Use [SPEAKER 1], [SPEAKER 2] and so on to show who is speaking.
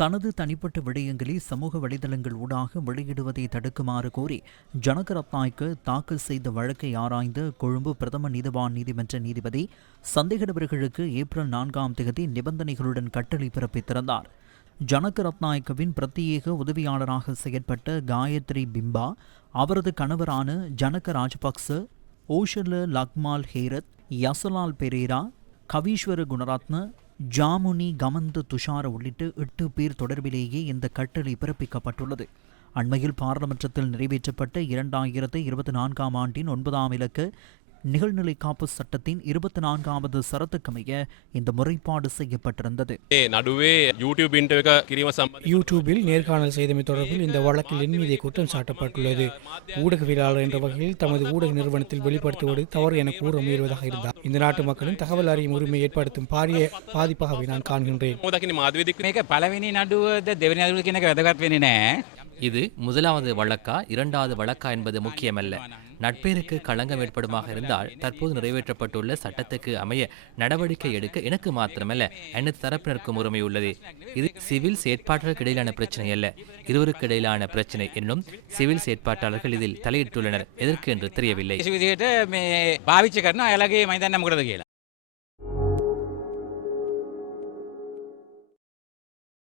[SPEAKER 1] தனது தனிப்பட்ட விடயங்களை சமூக வலைதளங்கள் ஊடாக வெளியிடுவதை தடுக்குமாறு கோரி ஜனகரத்னாய்க்கு தாக்கல் செய்த வழக்கை ஆராய்ந்த கொழும்பு பிரதம நீதிவான் நீதிமன்ற நீதிபதி சந்தேக நபர்களுக்கு ஏப்ரல் நான்காம் தேதி நிபந்தனைகளுடன் கட்டளை பிறப்பித்திருந்தார். ஜனக ரத்நாயக்கவின் பிரத்யேக உதவியாளராக செயற்பட்ட காயத்ரி பிம்பா அவரது கணவரான ஜனக ராஜபக்ச ஓஷல லக்மால் ஹேரத் யசலால் பெரேரா கவீஸ்வர குணரத்ன ஜாமுனி கமந்த் துஷார உள்ளிட்ட எட்டு பேர் தொடர்பிலேயே இந்த கட்டளை பிறப்பிக்கப்பட்டுள்ளது. அண்மையில் பாராளுமன்றத்தில் நிறைவேற்றப்பட்ட இரண்டாயிரத்து இருபத்தி நான்காம் ஆண்டின் ஒன்பதாம் இலக்க நிகழ்நிலை காப்பு சட்டத்தின் இருபத்தி நான்காவது சரத்துக்கமைய இந்த முறைப்பாடு செய்யப்பட்டிருந்தது.
[SPEAKER 2] நடுவே
[SPEAKER 3] யூடியூபில் நேர்காணல் செய்தமை தொடர்பில் இந்த வழக்கில் என் மீது குற்றம் சாட்டப்பட்டுள்ளது. ஊடகவியலாளர் என்ற வகையில் தமது ஊடக நிறுவனத்தில் வெளிப்படுத்துவது தவறு என கூற முயல்வதாக இருந்தார். இந்த நாட்டு மக்களும் தகவல் அறியும் உரிமை ஏற்படுத்தும் பாரிய பாதிப்பாகவே நான் காண்கின்றேன்.
[SPEAKER 4] பலவினி நடுவது தேவனி அதுக்கு எனக்கு வெதகாத்வேனே
[SPEAKER 5] இது முதலாவது வழக்கா இரண்டாவது வழக்கா என்பது முக்கியமல்ல. நட்பேருக்கு களங்கம் ஏற்படுமாக இருந்தால் தற்போது நிறைவேற்றப்பட்டுள்ள சட்டத்துக்கு அமைய நடவடிக்கை எடுக்க எனக்கு மாத்திரமல்ல அனைத்து தரப்பினருக்கும் உரிமை உள்ளது. இது சிவில் செயற்பாட்டாளருக்கு இடையிலான பிரச்சனை அல்ல. இருவருக்கு இடையிலான பிரச்சனை என்னும் சிவில் செயற்பாட்டாளர்கள் இதில் தலையிட்டுள்ளனர். எதற்கு என்று தெரியவில்லை.